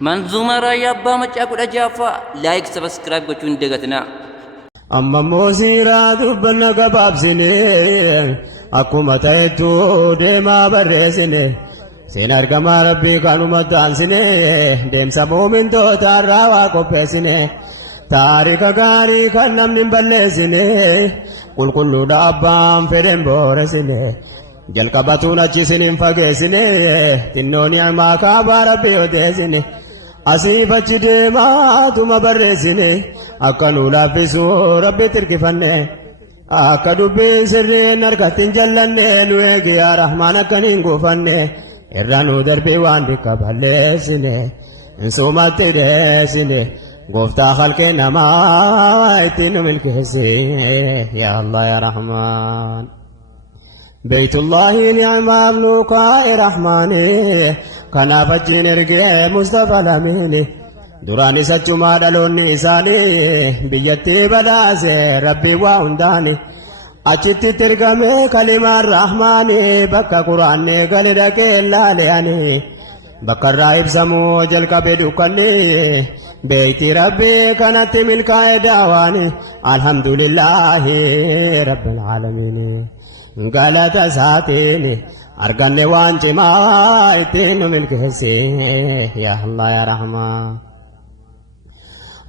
منظومة رايا أبا مجاكو أجافا لايك سبسكرايب كتون دقتنا أما موسيرا دبنا قباب سنين أكو متايتو ديما برسنين سين أرقما ربي كانوا مدان سنين ديم سمو من دو تارا وكو سنين تاريك غاري كان نمن بلسنين كل دابام فرن بورسنين جل كباتونا چسنين فقسنين تنوني عما كابا ربي ودسنين أسيبت ديما توما برسنين أكنو لابسو ربي تركفنين أكدو بسرين نركتين جلنين ويقي يا رحمن أكنين قفنين إرانو دربي وان بكبالسنين انسومات دسنين قفتا خلقنا ما اتنو ملكسين يا الله يا رحمن بيت الله نعم مملوكا رحماني كان فجن رجع مصطفى الأمين دراني سچما دلوني سالي بيتي بلاسي ربي وانداني أچت ترغمي كلمة الرحمن بكا قرآن قلدك إلا لياني بكا الرائب سمو جلك بدوكني بيت ربي كانت ملكا دعواني الحمد لله رب العالمين قالت ساتيني أرغني وانچي ما اتنو ملكسي يا الله يا رحمن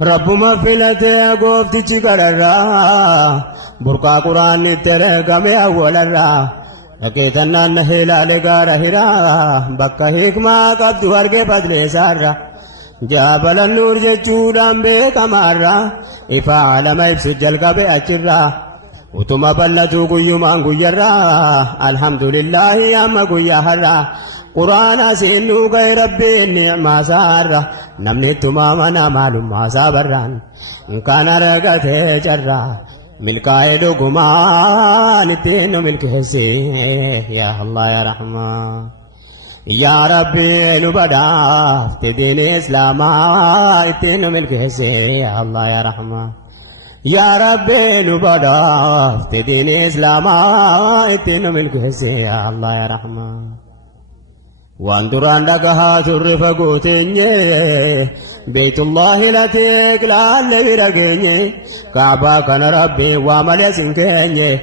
رب مفلتي قوفتي چكررا برقا قرآن ترغمي أولرا لكيتنا نهلا لغا رهرا بكا حكما قبض ورغي بدلي سارا جابل النور جچودان بكمارا إفا عالم إبسج القبي أچرا utuma ballatu guyyumaan guyyarraa alhamdulillahi amma guyyaa har'aa quraana seennuu ga'e rabbiin ni'maa saarra namni ittuma mana maalummaa isaa barraan kan argatee carraa milkaa'ee dhugumaan ittiin nu milkeesse yaa Allah yaa Rahmaan yaa Rabbi nu badhaafte diini islaamaa ittiin nu milkeesse yaa Allah yaa Rahmaan يا ربي نبضاف تدين إسلاما اتنو ملكسي يا الله يا رحمن واندران لقها ترف قوتيني بيت الله لتيك لعلي رقيني كعبا كان ربي وعمل يسنكيني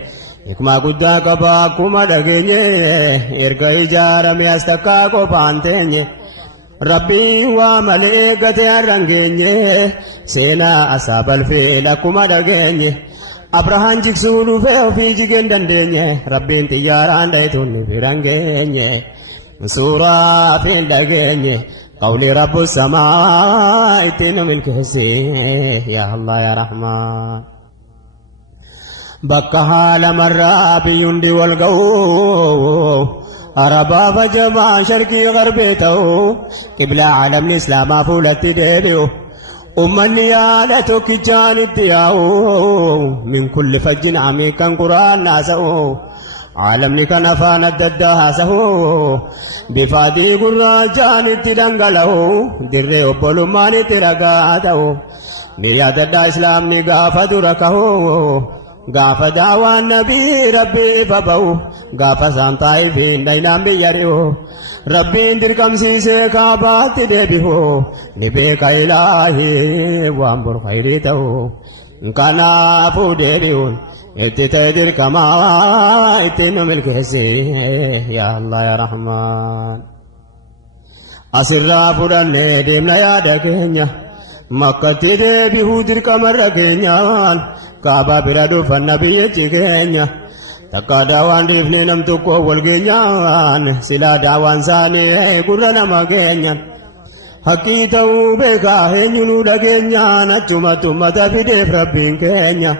إكما قداك باكما رقيني إرقا إجارم يستكاكو بانتيني ربي وملائكته الرنجيني سينا أصاب الفيل كما دغيني أبراهام جكسولو في جيجن دنديني ربي انتياران دايتون في رنجيني سورة في دغيني قولي رب السماء اتنو ملكسي يا الله يا رحمن بكها لمرة بيوندي والقو أربا فجمع شرقي غربي تو قبل عالم الإسلام فولت ديبيو أمني آلتو كجان الدياو من كل فج عميقا قرآن ناسو عالم نكنا فانا الددها سهو بفادي قراجان التدنغلو دري أبولو ماني ترقاتو نياد الدا إسلام نقاف دركهو غاف دعوى النبي ربي فبو غاف سانتاي فين دينام بياريو ربي اندركم سيسي كابات ديبيو نبيك إلهي وامبر خيريتو كانا فو ديريون اتتدر كما اتنو ملكسي يا الله يا رحمن أسرى فدن ديمنا يا دكينيا مكتي ديبيو در كمر كينيان كابا برادو فالنبي كينيا تكا داوان رفني نمتكو والكينيان سلا داوان ساني قرنا ما كينيان حقيتو بكا هنينو دا كينيان اچما تما تفيدي فربين كينيا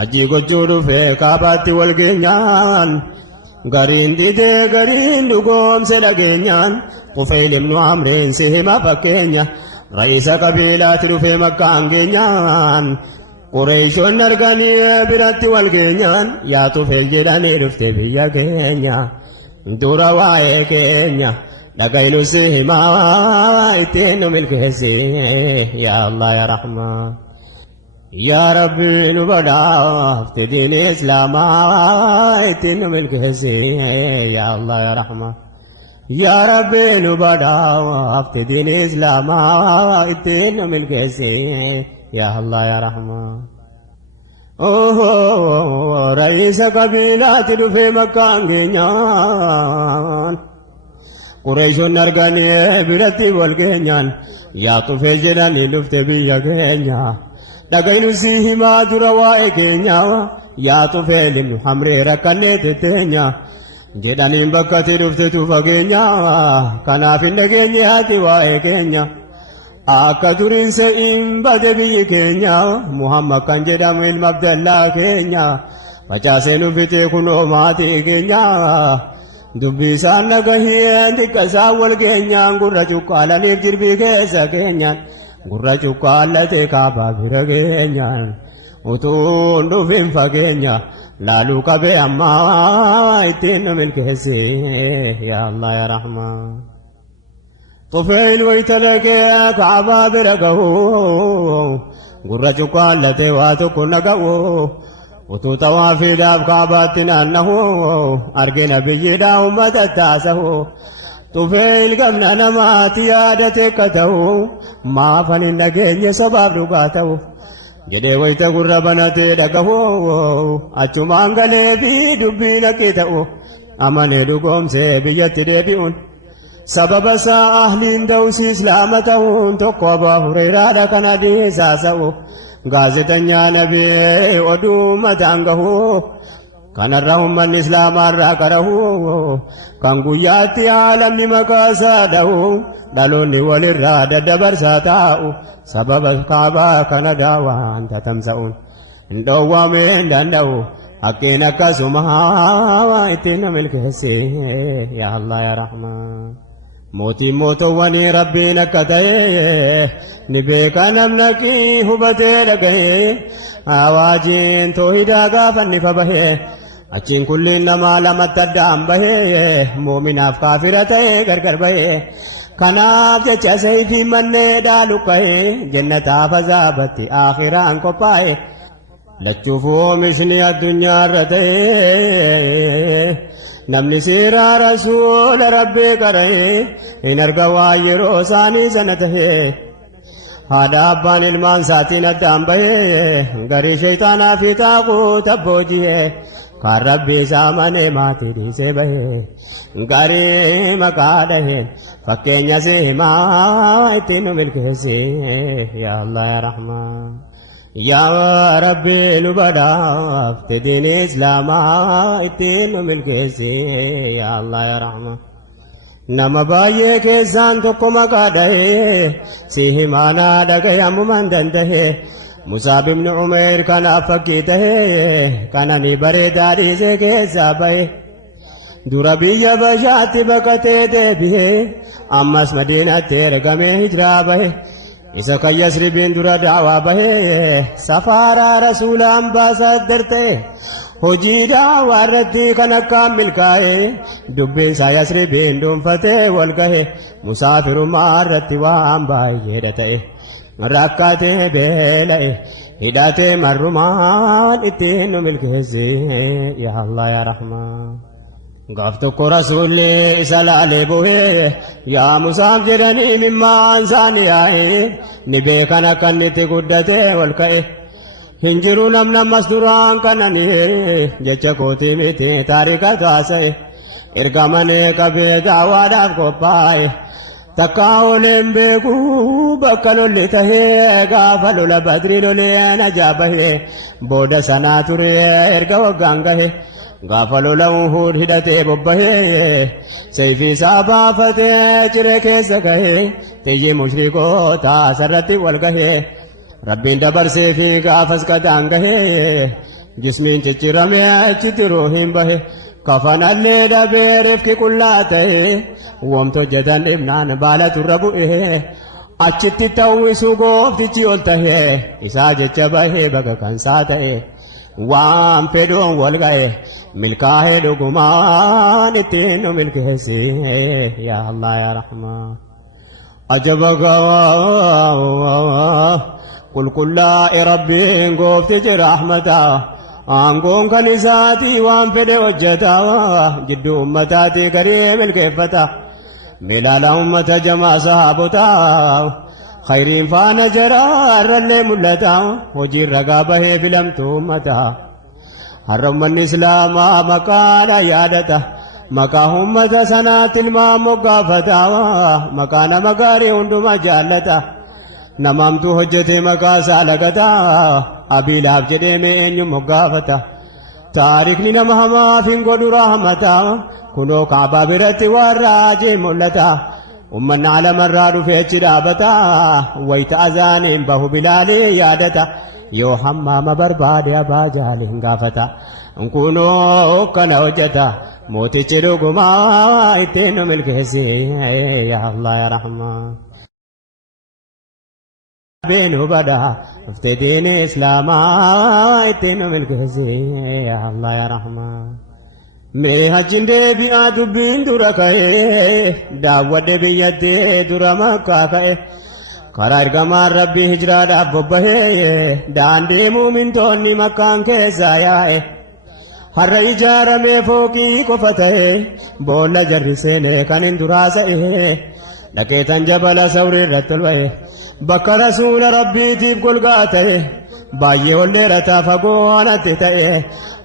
اجي قجورو في كاباتي والكينيان غارين دي دي غارين دوغوم سلا كينيان قفيل ابن عمرين سيما فكينيا رئيس قبيلة رفي مكان كينيان قريشون نرغني برات والكينيان يا طفل جلاني رفت بيا كينيا دورا واي كينيا لقيلو سيما اتنو ملكسي يا الله يا رحمن يا ربي نبدا دين الإسلام اتنو ملكسي يا الله يا رحمن يا ربي نبدا وقت دين إسلام اتين ملكسي يا الله يا رحمن رئيس قبيلة في مكان جنان قريش نرغني برتي والجنان يا طفي جناني لفت بيا جنيا دقين سيه ما دروا جنيا يا طفي للحمر ركني تتنيا جداني بكتي لفت تفجنيا كنا في النجنيا توا جنيا أكثرين سئين بدبي كينيا محمد كان جدام المبد الله كينيا فجاسين في تكونو ماتي كينيا دبي سانا كهين تكساول كينيا غرة چوكالا نيفجر بي كيسا كينيا غرة چوكالا تكابا بير كينيا وطون دفين فكينيا لالو كبه أما اتين من كيسي يا الله يا رحمن طفيل ويتلك كعبا برقه قرة قالت واتكو نقو وتو توافي داب كعباتنا أنه أرقنا بيدا أمة التاسه طفيل قبنا نمات يادتك تو ما فنن نقين سباب رقاته جدي ويت قرة بناتي دقه أچمان قلي بي دبين كتو أماني دقوم سيبيت ديبيون سبب سا أهلين دوسي إسلامتهم تقوى هريرا كان ديسا سو غازتنيا نبي ودوما تانغه كان الرهم من إسلام الراكره كان قياتي عالم مكاسا له دلوني وللرادة دبر ساتاو سبب الكعبة كان داوان تتمسعون اندوا من دندو أكينا كسمها وإتنا ملكسي يا الله يا رحمن موتي موتواني ربي نكتاي نبيك نمنكي هبتي لكي آواجين توهيدا غافن فبه أكين كل نما لما تدام به مؤمن كافرتي غرغر به كناف جچا سيفي من دالو كي جنة فزابتي آخران کو پائے لچوفو مشني الدنيا رتي نمني سيرا رسول ربي كره إن أرقوا يروساني سنته هذا أبان المان ساتين الدام به غري شيطانا في تاقوت بوجيه كان ربي سامني ما تري سبه غري مقاده فكين يسيما اتنو ملكسي يا الله يا رحمن يا ربي لبدا افتدين إسلاما اتين ملكسي يا الله يا رحمن نما بايه كيسان تقو مقاده سيهمانا دقيا ممندنده مصعب بن عمير كان فكيته كان نبري داري سيكيسا بايه دورا بيا بشاتي بكته دبيه أمس مدينة ترقمي هجرا بايه إسا كيسري بين دورا دعوا بايه سفارة رسول أمباسا درته هجيدا واردي كان كامل كاي دبين سايسري بين دوم فتح والكاي مسافر مارتي وام باي يدته ركعته بلاي هداته مرمان اتين ملكسي يا الله يا رحمن غفتك رسولي سلالي بوه يا مسافرني مما انساني آئے نبيكنا كنتي قدته والكاي هنجرو نمنا مصدران كنني جچا کوتي ميتي تاريكا تواسي ارغمني كبه دعواداف قبائي تقاولين بيكو بكالو لتهي غافلو لبدري لولي نجابه بودا سناتوري ارغا وغانغه غافلو لوهود هدته ببه سيفي سابا فتح چركي سكه تيجي مشركو تاسرتي والغه ربين دبر سيفي غافز كدانغه جسمين چچرمي چتروهم به كفن اللي دبيرف كي كلاته ومتو جدن ابنان بالة الربوئه أچتي تويسو غوفتي چيولته إسا جچبه بغا كنساته وام فدون والغه ملكاه لغمان اتين ملكه سي يا الله يا رحمن عجبك قل كلا ربي غوفتي رحمتا آنگون کنیساتی وان فدے وجتا جدو امتاتی کریم الکیفتا ملال أمة جمع صحابتا خيرين فانا جرى الرلي ملتا وجير رقابه بلمتو أمتا حرم الإسلام مكانا يادتا مكا أمة سنات المام مقافتا مكانا مكاري هندما جالتا نمامتو حجتي مكا سالكتا أبي لاب جدي من مقافتا تاريخني نمهما فين قدو رحمتا كنو كعبا برتي وراجي ملتا ومن على مرادو في اجرابتا ويت أذانين بهو بلالي يادتا يو حمام برباد يا باجالي هنغافتا نكونو كنا وجتا موتي چلوكما اتنو ملكسي يا الله يا رحمن بينو بدا افتدين اسلاما اتنو ملكسي يا الله يا رحمن میرے حجن دے بیا دبین درا کہے دعوت دے بیتے درا مکہ کہے قرار گمار ربی ہجرہ ڈاب بہے دان دے مومن تونی مکان کے زایائے ہر ایجار میں فوکی کو فتح بولا جر سے نیکن درا سئے لکیتن جبل سوری رتلوئے بکر رسول ربی تیب کل گاتے بائیے واللے رتا فگوانت تئے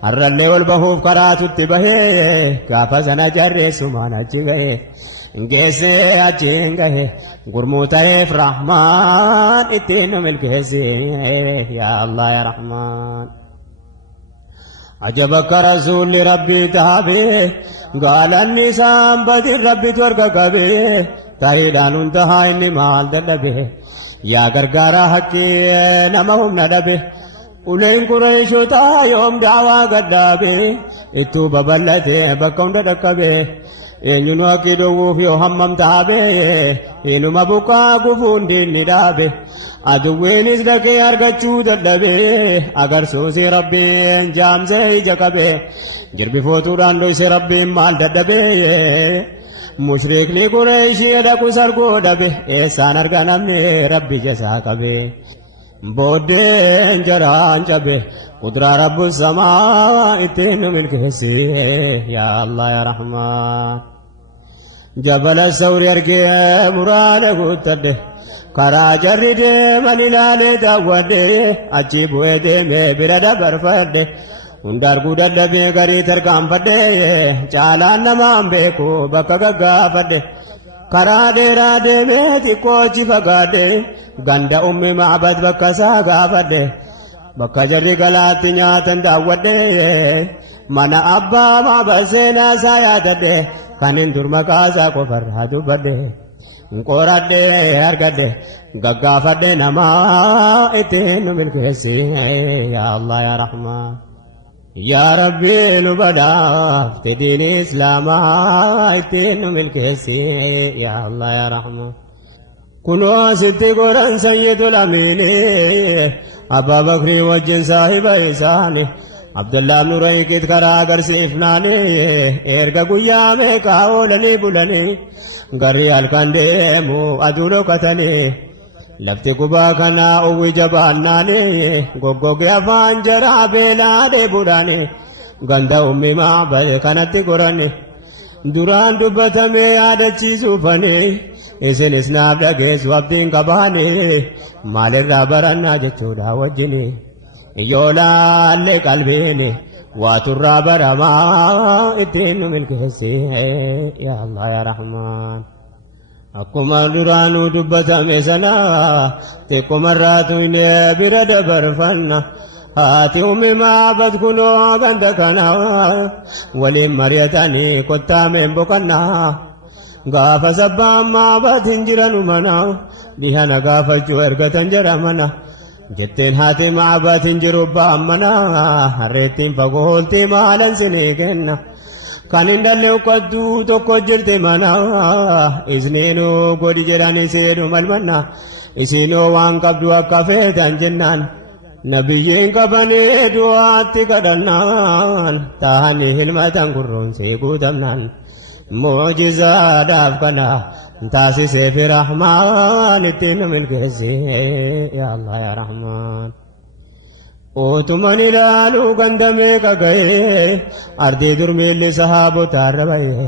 الرلي والبهوف قرات التبهي كافا سنا جري سمانا جغي انجيسي اجينغي قرموتا فرحمان اتينو ملكيسي يا الله يا رحمن عجبك رسول لربي تهابي قال النسان بدر ربي تورك كبي تايدان انتهى اني مال دلبي يا غرغارا حقي نمهم ندبي uleen Qurayshoota yoom daawaa gadhaabe ittuu babal'ate bakka hunda dhaqqabe eenyuun haqqi dhowwuuf yoo hammam taabe eenyuma buqqaa gufuun diinni dhaabe aduwweenis dhaqee argachuu dadhabe agarsuusi rabbiin jaamsee ija qabe jirbi footuudhaan dhoyse rabbiin maal dadhabe mushrikni Qurayshii dhaqu sargoo dhabe eessaan arga namni rabbi jasaa qabe بودين جران جبه قدرة رب السماء اتين ملكسي يا الله يا رحمن جبل الثور يركي مراد قتد كرا جرد من لالي داود اجيب ويدي مبرد برفد اندار قدد بيغري تركام فد چالان نمان بيكو بكا فد كرا ديرا دي ميتي کوچي فقاده ganda ummi ma'bad bakka isaa gaafadhe bakka jarri galaatti nyaatan daawwadhe mana abbaa ma'bad seenaa isaa yaadadhe kan hin dur maqaa isaa qofarraa dubbadhe qoradhe argadhe gaggaafadhe namaa ittiin nu milkeessi yaa Allah yaa Rahmaan yaa Rabbi nu badhaaf diini islaamaa ittiin nu milkeessi yaa Allah yaa Rahmaan كنوا ستي قران سيد الأمين أبا بكر وجن صاحب إيساني عبد الله بن ريكت كرا قرسيفناني إرقا قيامي كاولني بلني قري الكنديمو أدولو كتني لفتي قبا كنا أوي جباناني قوقوك أفان جرا بلا دي بلاني غندا أمي معبد كانت قراني duraan dubbatamee yaadachiisuu fanii isin isnaaf dhageessu abdiin qabaane maalirraa barannaa jechuudha wajjini yoo laalle qalbiini waa turraa baramaa ittiin nu milkeessi yaa Allah yaa Rahmaan akkuma duraanuu dubbatame sana xiqqoomarraatu inni bira dabarfanna haati ummi ma'bad kunoo ganda kana waliin mari'atanii kottaameen boqannaa gaafa sabbaan ma'bad hin jiranu mana dhihana gaafachuu ergatan jara mana jetteen haati ma'bad hin jiru ba'an mana harreettiin fagooltii maalan sinii kenna kan hin dhalle uqqadduu tokko jirti mana isniinuu godhi jedhanii seenu malmanna isiinoo waan qabdu akka feetan jennaan nabiyyiin qabanii du'aatti kadhannaan ta'anii hilmatan gurroonsee guutamnaan muujizaadhaaf kana taasisee fi Rahmaan ittiin nu milkeessi yaa Allah yaa Rahmaan utuman ilaaluu gandamee kaga'ee ardii durmiilli sahaabotaarra ba'ee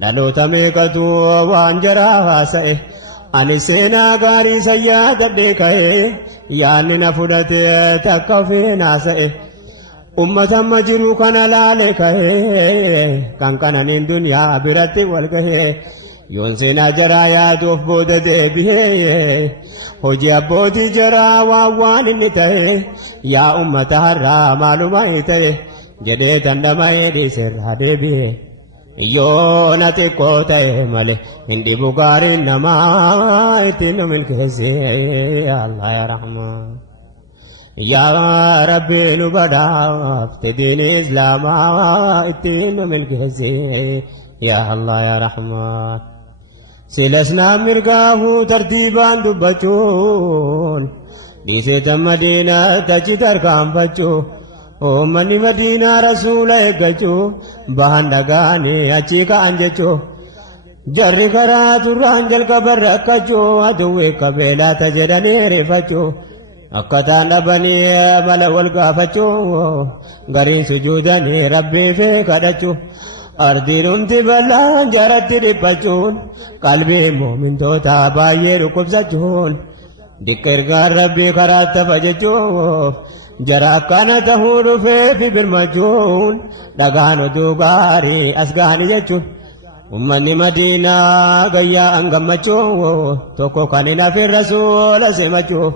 dhaloota meeqatu waan jaraa haasa'e ani seenaa gaarii sayyaadadhee ka'e yaanni na fudhate takka ofeen haasa'e ummata amma jiru kana laale ka'e kan kananiin duniyaa biratti wal ga'e yoon seenaa jaraa yaaduuf booda deebi'ee hojii abbootii jaraa waan inni ta'e yaa ummata har'aa maaluma ta'e jedhee dandama'ee dhiiserraa deebi'ee yoo na xiqqoo ta'e malee hin dhibu gaariin namaa ittiin nu milkeesse Allah yaa Rahmaan yaa Rabbi nu badhaafte diini Islaamaa ittiin nu milkeesse yaa Allah yaa Rahmaan silas naam mirgaafuu tartiibaan dubbachuun dhiiseetan Madiinaa tachi tarkaanfachuu ummanni Madiinaa rasuula eeggachuu bahan dhagaanii achii ka'an jechuu jarri karaa turraan jalqaban rakkachuu aduwwee qabeelaata jedhanii reeffachuu akkataan dhabanii mala wal gaafachuu gariin sujuudanii rabbiif kadhachuu ardiinumti bal'aan jaratti dhiphachuun qalbii muumintoota baay'ee dhukkubsachuun dikka ergaan rabbii karaatti hafa jechuuf jara akkana tahuu dhufeefi birmachuun dhagaan oduu gaarii as gahani jechuun ummanni Madiinaa gayyaa gammachuun tokko kan hin hafin rasuula simachuuf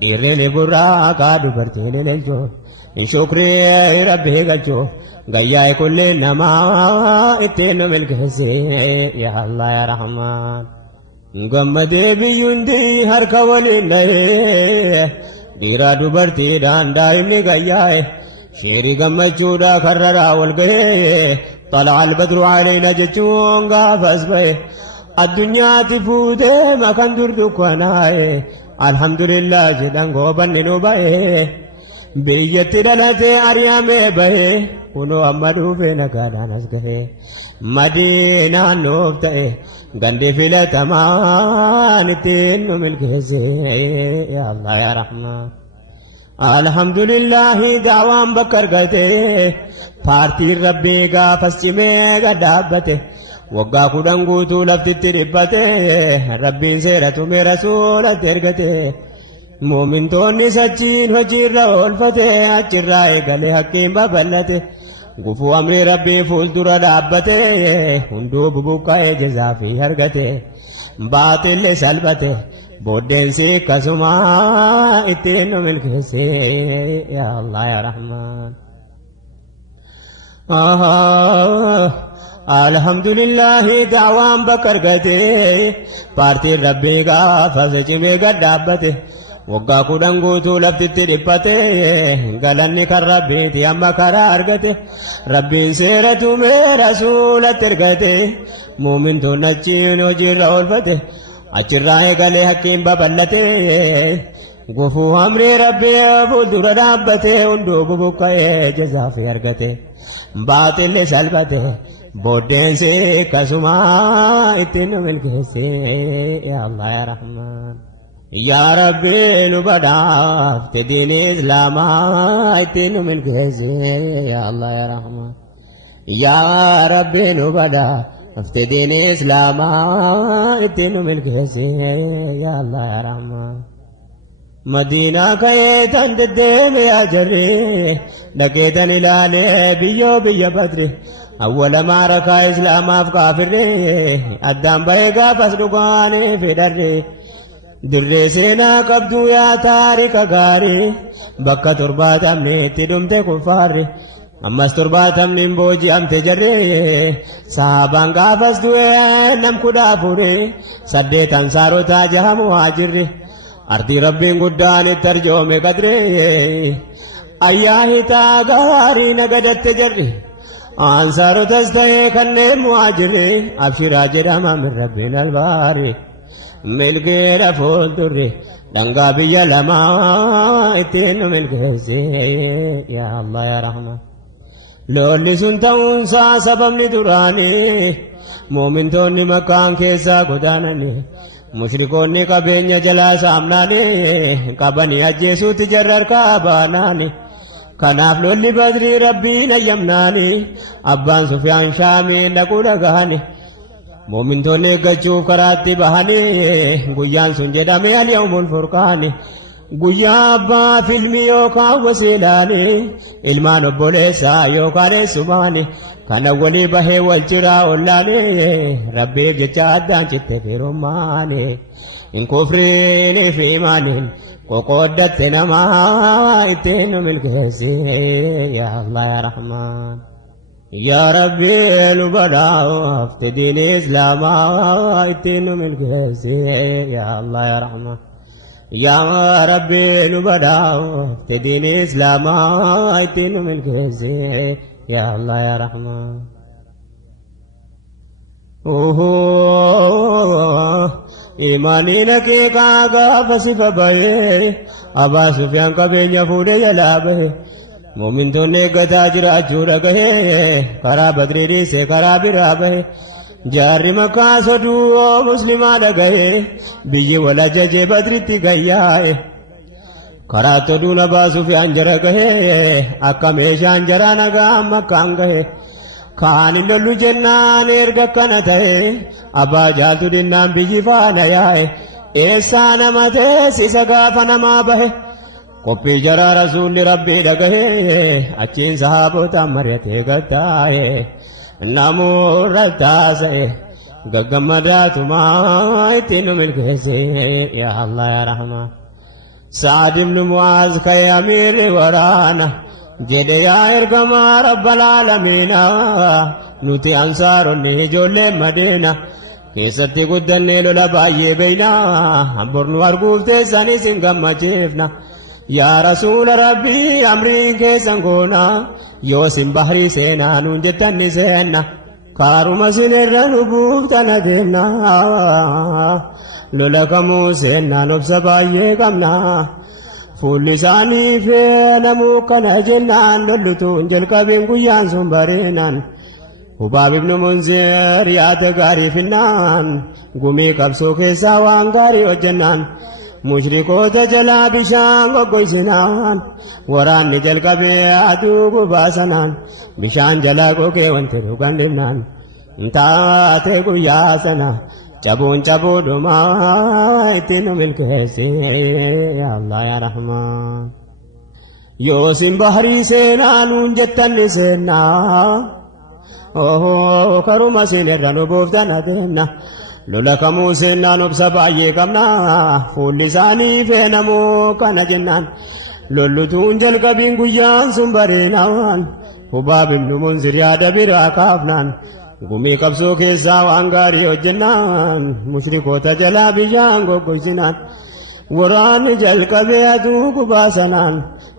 dhiirri burraaqa dubartiin ililchuuf hin shukrii rabbii galchuuf gayyaa kullee namaa ittiin nu milkeesse yaa Allah yaa Rahmaan gammadee biyyuundi harka waliin dhahee dhiiraa dubartiidhaan daa'imni gayyaa'e sheerii gammachuudha karraraa wal gahee طلع البدر علينا jechuun gaafas ba'e addunyaatti fuutee makan durdukkanaaye alhamdulillah jedhan goobanni nu ba'e biyyatti dhalatee ari'amee ba'e kunoo amma dhufe nagaadhaan as gahe Madiinaan nuuf ta'e gandi filatamaan ittiin nu milkeesse yaa Allah yaa Rahmaan alhamdulillah daawaan bakka argate paartiin rabbii gaafas cimee gadhaabbate waggaa 10 guutuu laftitti dhibbate rabbiin seera tume rasuulatti ergate muumintoonni sachiin hojiirra oolfate achirraa eegale haqqiin babal'ate gufuu amri rabbii fuuldura dhaabbate hunduu bubuqqa'ee jazaafii argate baaxillee salphate booddeensi akkasuma ittiin nu milkeesse yaa Allah yaa Rahmaan alhamdulillah daawaan bakka argate paartiin rabbii gaafas cimee gadhaabbate waggaa 10 guutuu laftitti dhiphate galanni kan rabbiiti amma karaa argate rabbiin seera tumee rasuulatti ergate muumintoonni achiin hojiirra oolfate achirraa eegalee haqqiin babal'ate gufuu amri rabbii fuuldura dhaabbate hunduu bubuqqa'ee jazaafii argate baaxillee salphate booddeensi akkasuma ittiin nu milkeesse yaa Allah yaa Rahmaan yaa Rabbi nu badhaafte diini Islaamaa ittiin nu milkeesse yaa Allah yaa Rahmaan yaa Rabbi nu badhaafte diini Islaamaa ittiin nu milkeesse yaa Allah yaa Rahmaan Madiinaa ka'ee tan deddeeme yaa jarri dhaqee tan ilaalee biyyoo biyya Badri awwala maarakaa Islaamaaf kaafirre addaan ba'ee gaafas dhugaanii fedharre dirree seenaa qabdu yaa taarika gaarii bakka 70 itti dhumte kuffaarri ammas 70 booji'amte jarre sahabaan gaafas du'e nam 14 8 ansaarotaa 6 muhaajirri ardii rabbiin guddaan itti arjoome qadre ayyaahitaa gaarii nagadatte jarri ansaarotas ta'ee kanneen muhaajirri abshiraa jedhama min rabbiin albaari milkeedha fuuldurri dhangaa biyya lamaa ittiin nu milkeesse yaa Allah yaa Rahmaan lolli sun ta'uunsaa sababni duraanii muumintoonni makkaan keessaa godaananii mushrikoonni qabeenya jalaa saamnaanii qabanii ajjeesuutti jarri harkaa baanaanii kanaaf lolli Badrii rabbiin ayyamnaanii abbaan Sufyaan Shaamiin dhaquu dhagahanii Muumin toonni eeggachuuf karaatti bahanii guyyaan sun jedhame al-yawmul furqaani. Guyyaa abbaa filmi yookaan wasiilaani ilmaan obboleessaa yookaan eessumaani kana walii bahee wal jiraa ollaani rabbii jecha addaan citte firummaani hin kufriini fi imaaniin qoqooddatte namaa ittiin nu milkeessi yaa Allah yaa Rahmaan. yaa Rabbi nu badhaaf diin islaamaa ittiin nu milkeessi yaa Allah yaa Rahmaan. yaa Rabbi nu badhaaf diin islaamaa ittiin nu milkeessi yaa Allah yaa Rahmaan. Imaaniin haqiiqaa gaafa sifa bahee Abaa Sufyaan qabeenya fuudhee jalaa bahee muumintoonni eeggataa jiraachuu dhagahee karaa Badrii dhiisee karaa biraa bahee jaarri Makkaa soduu muslimaa dhagahee biyyi wal ajajee Badritti gayyaa'e karaa toduun Abaa Sufyaan jara gahee akka meeshaan jaraa nagaan Makkaan gahee kaan hin lollu jennaan erga akkana ta'e abbaa jaaltu dinnaan biyyi faana yaa'e eessaa nama teessisa gaafa namaa bahe qophii jaraa rasuulli rabbii dhagahee achiin sahaabotaan mari'atee gattaa'e namuurra taasa'e gaggammadaatumaa ittiin nu milkeesse yaa Allah yaa Rahmaan. Sa'ad ibn Mu'aaz ka'e amiirri waraana jedhe yaa ergamaa rabbal aalamiina nuti ansaaronni ijoolleen Madiina keessatti guddannee lola baay'ee beeynaa bor nu arguuf teessanis hin gammachiifna yaa rasuula rabbii amriin keessan goona yoo sin bahrii seenaa nuun jettan ni seenna kaaruma sin irra nu buuftana deemna lola kamuu seennaan obsa baay'ee qabna fuulli isaanii feenamuu kana jennaan lollutuun jalqabeen guyyaan sun bareenaan Hubaab ibn Munzir yaada gaarii finnaan gumii qabsoo keessaa waan gaarii hojjennaan mushrikoota jalaa bishaan goggoysinaan waraanni jalqabee aduu gubaasanaan bishaan jalaa gogee wanti dhugan dhibnaan taate guyyaa sana cabuun cabuudhumaa ittiin nu milkeesse yaa Allah yaa Rahmaan. yoo sin bahrii seenaa nuun jettan ni seennaa karuma sin irra nu buuftan adeemna lola kamuu seennaan obsa baay'ee qabna fuulli isaanii feenamuu kana jennaan lollutuun jalqabiin guyyaan sun bareenaan Hubaab ibn Munzir yaada biraa kaafnaan gumii qabsoo keessaa waan gaarii hojjennaan mushrikoota jalaa bishaan goggoysinaan waraanni jalqabee aduu gubaasanaan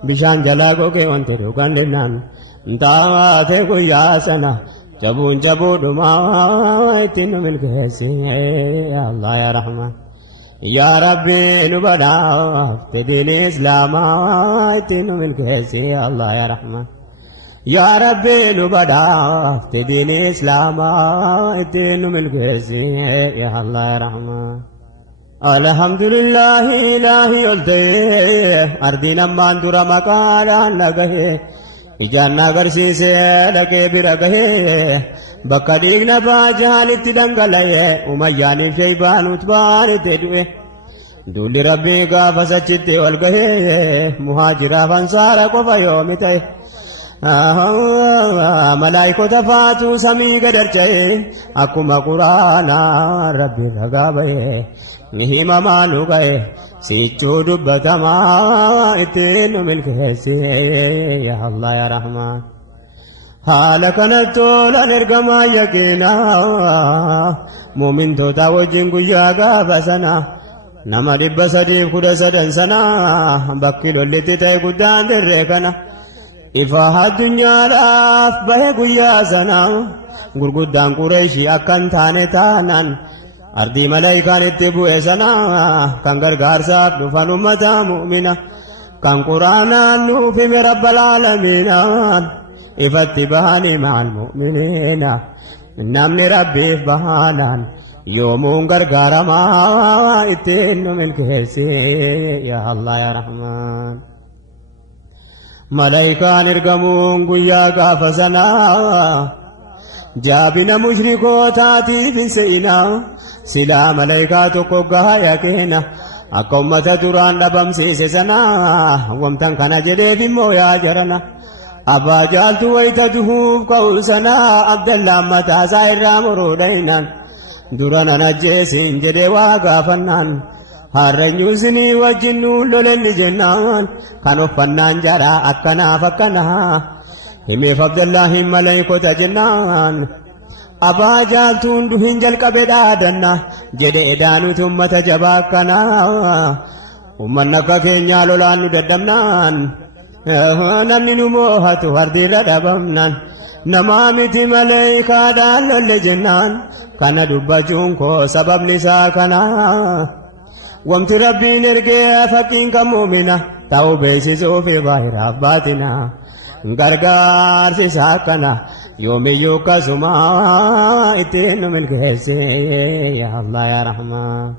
bishaan jalaa gogee wanti dhugan dhibnaan taate guyyaa sana cabuun cabuudhumaa ittiin nu milkeesse yaa Allah yaa Rahmaan. yaa Rabbi nu badhaaf diin islaamaa ittiin nu milkeesse yaa Allah yaa Rahmaan. yaa Rabbi nu badhaaf diin islaamaa ittiin nu milkeesse yaa Allah yaa Rahmaan. alhamdulillahi ilaahi ol ta'e ardiin ammaan dura maqaadhaan dhagahee ijaan agarsiisee dhaqee bira gahee bakka dhiigna baajaalitti dhangala'ee umayyaaniif sheeybaanuut baanitti du'e duulli rabbii gaafas achitti ol gahee muhaajiraaf ansaara qofa yoomi ta'e malaayikota faatu samii gadarcha'e akkuma quraanaa rabbiin ragaa ba'e himamaa nu ga'e sichuu dubbatamaa ittiin nu milkeesse yaa Allah yaa Rahmaan. haala kanatti oolan ergamaa yaqiinaa muumintoota wajjin guyyaa gaafa sana nama 313 sana bakki lollitti ta'e guddaan dirree kana ifa addunyaadhaaf bahe guyyaa sana gurguddaan Qureeshii akkan taane taanaan ardii malaayikaan itti bu'e sana kan gargaarsaaf dhufan ummata mu'mina kan quraanaan nuuf hime rabbal aalamiina ifatti bahanii ma'al mu'miniina namni rabbiif bahaanaan yoomuun gargaaramaa ittiin nu milkeesse yaa Allah yaa Rahmaan. malaayikaan ergamuun guyyaa gaafa sana جابنا مشركوتاتي في سئنا سلا ملائكات قوقها يكينا أكمة دران دبم سيسنا ومتن كان جدي بمو يا جرنا أبا جالت ويتدهوب قوسنا عبد الله متى سائر مرودينا دران نجيسين جدي واقفنان هرنيوزني وجنو لولل جنان كانوا فنان جرا أكنا فكنا همي فقد الله ملائكة جنان أبا جالتون دهين جل كبدا دنا جدي دانو ثم تجباكنا ومنك كينيا لولانو ددمنان نمني نموهت وردي ردبمنان نمامتي ملائكة دان لولل جنان كان دبجون كو سبب نساكنا وامت ربي نرقى فكين كمؤمنة تاو بيسيسو في ظاهر أباتنا غرغار ساكنا يوم يوكسما اتين من كيسي يا الله يا رحمن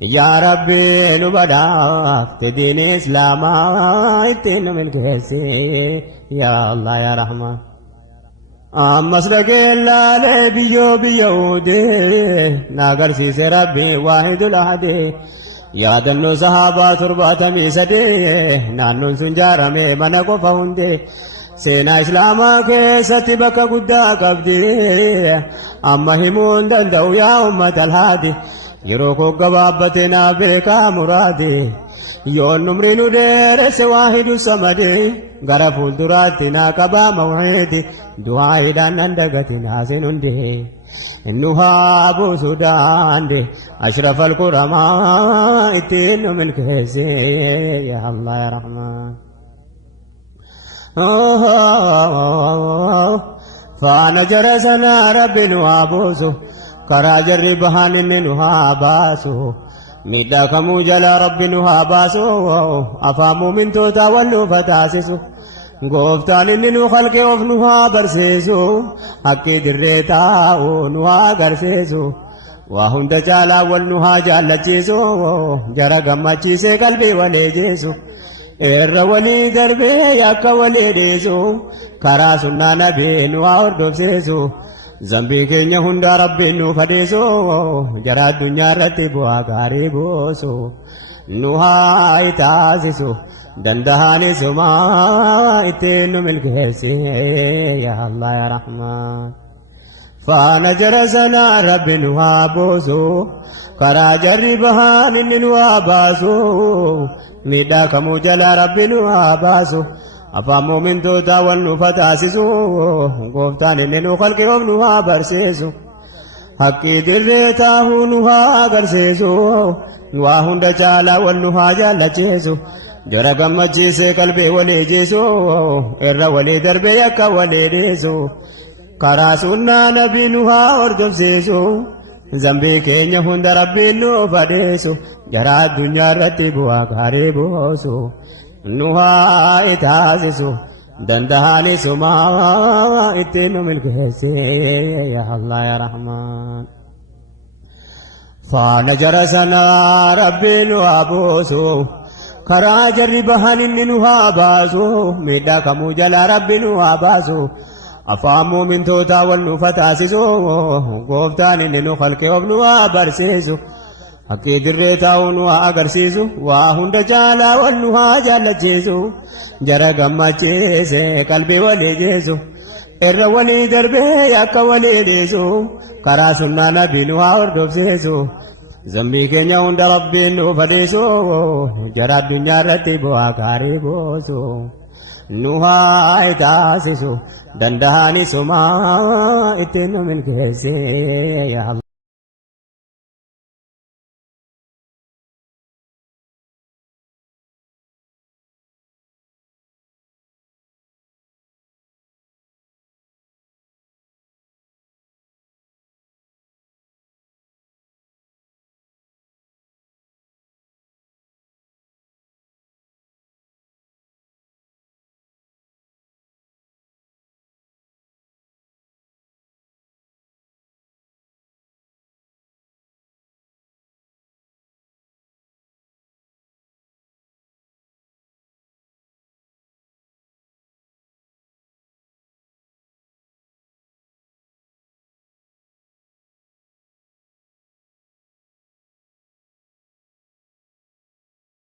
يا ربي نبداك تدين إسلام اتين من كيسي يا الله يا رحمن مسلك الله بيو بيودي ناغر سيسي ربي واحد الأحد يا دنو صحابة تربة ميسدي نانو سنجارمي منكو فهندي سينا إسلاما كيستي بكا قدا قبدي أما همون دندو يا أمة الهادي يروكو قبابتنا بكا مرادي يون نمرينو ديرس واحد السمدي غرفو الدراتنا كبا موعدي دعائي دان اندقتنا سنندي إنها أبو سودان دي أشرف الكرماء اتين من كيسي يا الله يا رحمن فأنا جرسنا ربي نوابوسو كرا جربهان نها باسو ميدا كمو جلا ربي نها باسو أفامو من توتا ولو فتاسسو غوفتان ننو خلق وفنها برسيسو حقي دريتا ونها غرسيسو وهند جالا ولنها جالتيسو جرى غمچيسي قلبي وليجيسو إر ولي دربي ياك ولي ديسو كرا سنة نبي نوا وردوسيسو زنبي كينيا هند ربي نو فديسو جرى الدنيا رتبوا غاريبوسو نها ايتاسيسو دندهاني سما اتين من كيسي يا الله يا رحمن فانا جرسنا رب نوابوسو كرا جربها من نواباسو ميدا كمو جلا رب نواباسو أفامو من توتا والنفتاسسو قفتان لنو خلق وابنها برسيسو حقي دريتاه نها غرسيسو نواهند جالا والنها جالا جيسو جرى غمچيسي قلبي ولي جيسو إر ولي دربي يكا ولي ديسو كرا سنة نبي نها وردفسيسو زنبي كينيا هند ربي نو فديسو جرى الدنيا رتبوا غاريبوسو نها إتاسسو دندهاني سما اتنو من كيسي يا الله يا رحمن فنجرسنا ربي نوابوسو كرا جربهان نها باسو ميدا كمو جلا ربي نها باسو أفامو من توتا والنفتاسسو قفتان ننو خلق وابنها برسيسو حقي دريتا ونها أغرسيسو وهند جالا والنها جالجيسو جرى غمچيسي قلبي ولي جيسو إر ولي دربي ياك ولي ديسو كرا سنة نبي نها وردوسيسو زنبي كينيا هند ربي نو فديسو جرى الدنيا رتبوا غاريبوسو نها ايتاسسو دندهاني سما اتنو من كيسي يا الله